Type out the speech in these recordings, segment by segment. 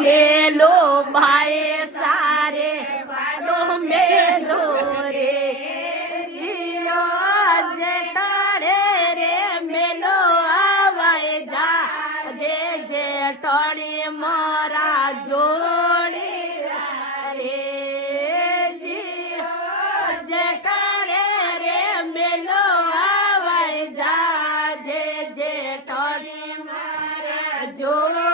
મેલો ભાઈ સારે વાડો મેલો રે જીઓ જેટાડે રે મેલો આવાય જા જે જેટણી મોરા જોડી રે જીઓ જેટાડે રે મેલો આવાય જા જે જેટણી મોરા જોડે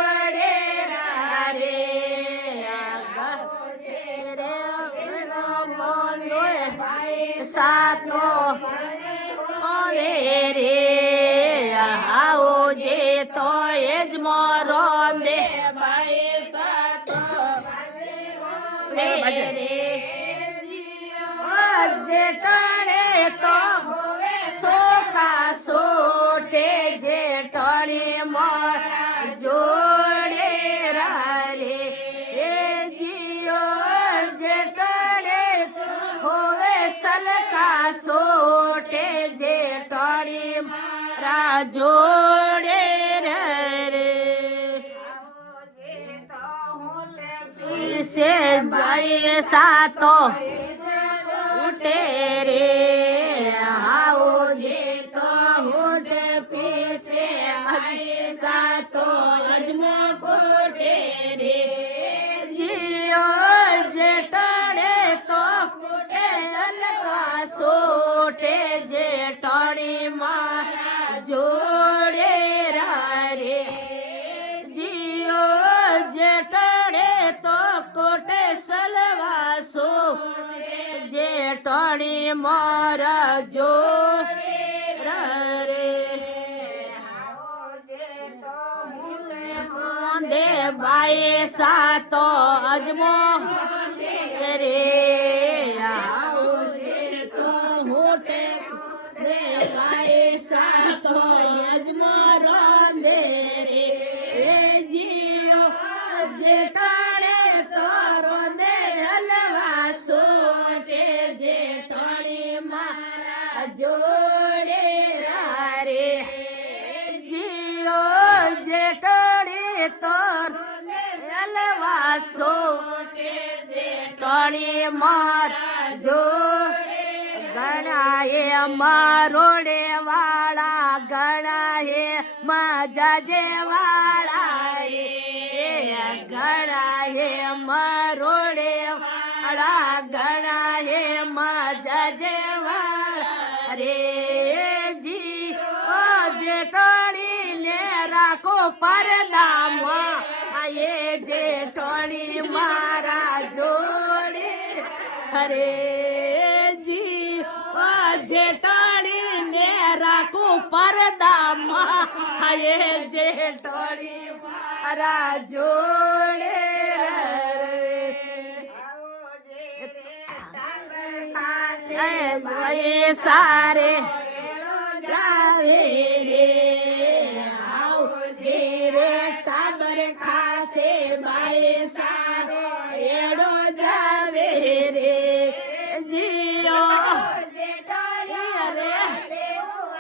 સાતો હવે રે આવો જે તો એ જ મોરો દે ભાઈ સાતો રે જે ટણે તો સોકા સોટે જે ટણી મોર જોડે રે જીઓ જે ટણે હોવે સલકા સોટે જે ટણી મારા જોડે રે સે જાય સાતો ઉઠે રે આવો જે તો ઉઠ પીસે આય સાતો અજમો કોટે રે જીઓ જે ટણે તો કુટે અલવા સોટે જે ટણી મારા જોડે રે જીઓ જે ટણે તો કોટે સલવા સો જે ટણી મારા જોડે રે દે બાઈ સાતો અજમો રે આવો જે તો હોટે દે બાઈ સાતો અજમો રોંદે રે જીઓ જે ટાણે તો રોંદે હલવા સોટે જે ટણી મારા જોડે રે જીઓ જે ટણી તો હલવા સોટે જે ટણી મારા જોડે ગણાએ મારોડે વાળા ગણાએ મજાજે વાળા ગણાએ મારોડે વાળા ગણાએ મજાજે વાળા રે જી ઓ જે ટણી ને રાખો પરદામાં આયે જે ટણી મારા જોડે હરે જી ઓ જે ટણી ને રાખું પરદામાં આયે જે ટણી મારા જોડે રે સારે જાવે રે આવો જે રે ટાબર ખાસે બાઈ સારે એડો જાવે રે જીઓ જે ટણી રે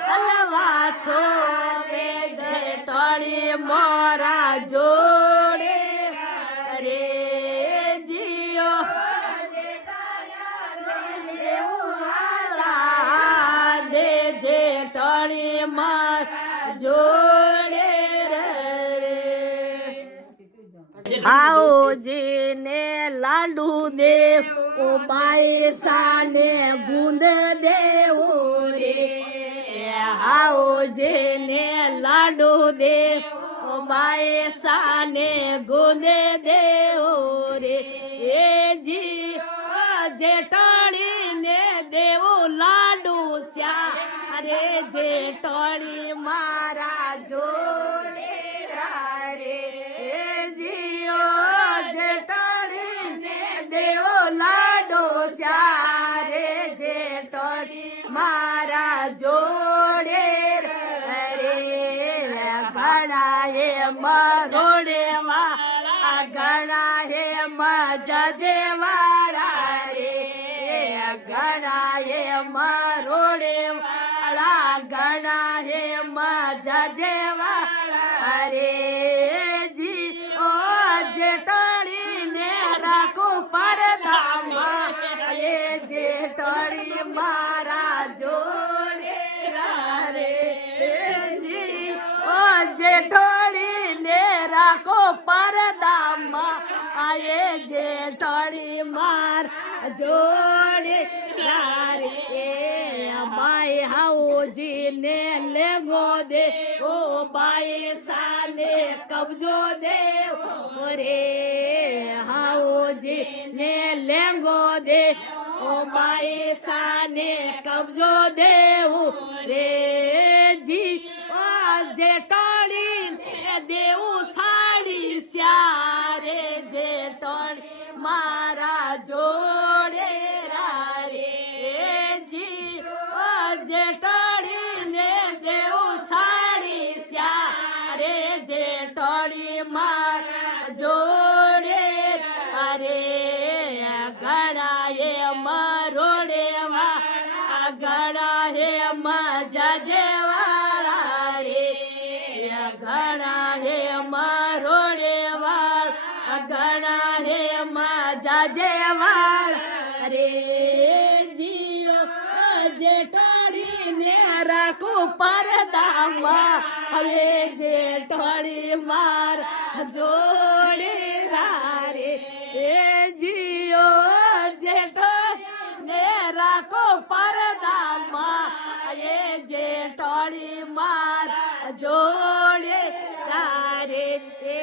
હલવા સોટે જે ટણી મોરા જોડે રે જીઓ જે ટણી દે જે ટણી મારા જોડે રે આઓજીને લાડુ દેવ ઓ બાઈ સાને ગુંદ દેવો રે આઓજીને લાડુ દેવ ઓ બાઈ સાને ગુંદ દેવો રે એ જી જે ટણી ને દેવો લાડુ શ્યા રે જે ટણી મારા જોડે રે જીઓ જે ટણી ને દેવો લાડુ શ્યા રે જે ટણી મારા જોડે રે ગણાએ મરોડે વાળા ગણાએ મજાજે વાળા રે ગણાએ મરોડે વાળા ગણાએ મજાજે વાળા રે જી ઓ રાખો પરદામાં આયે જેઠાણી માર જોડે રે બાઈ હાઉજી ને લેગો દે ઓ બાઈ સાને કબજો દે રે હાઉજી ને લેગો દે ઓ બાઈ સાને કબજો દેવું રે જી જેટાણી દેવું સાડી સ્યારે જેટાણી મારા જોડે રે જી જેટાણી ને દેવું સાડી સ્યારે જેટાણી મારા જોડે અરે ગણાએ મરોડે વાળા ગણાએ મજા જેવાળા રે ગણાએ મરોડે વાળા ગણાએ મજા જેવાળા રે જીઓ જેઠાણી ને રાખું પરદામાં હે જેઠાણી માર જોડે રે જીઓ જેઠાણી ને રાખો પરદામાં એ જેઠાણી માર જોડે રે એ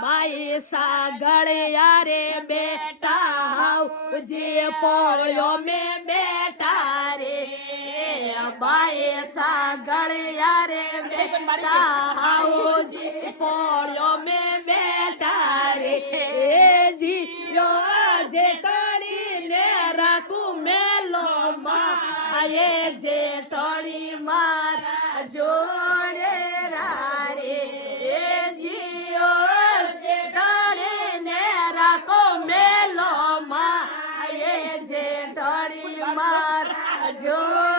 બાઈ સાગળ યારે બેટા હાઉ જે પોળ્યો મેં બેટા રે બાઈ સાગળ યારે બેટા હાઉ જે પોળ્યો મેં બેટા રે જી જેઠાણી ને રાખું મેલો માં આયે જેઠાણી માર જોડે રે જીઓ જેઠાણી ને રાખો મેલો માં આયે જેઠાણી માર જોડે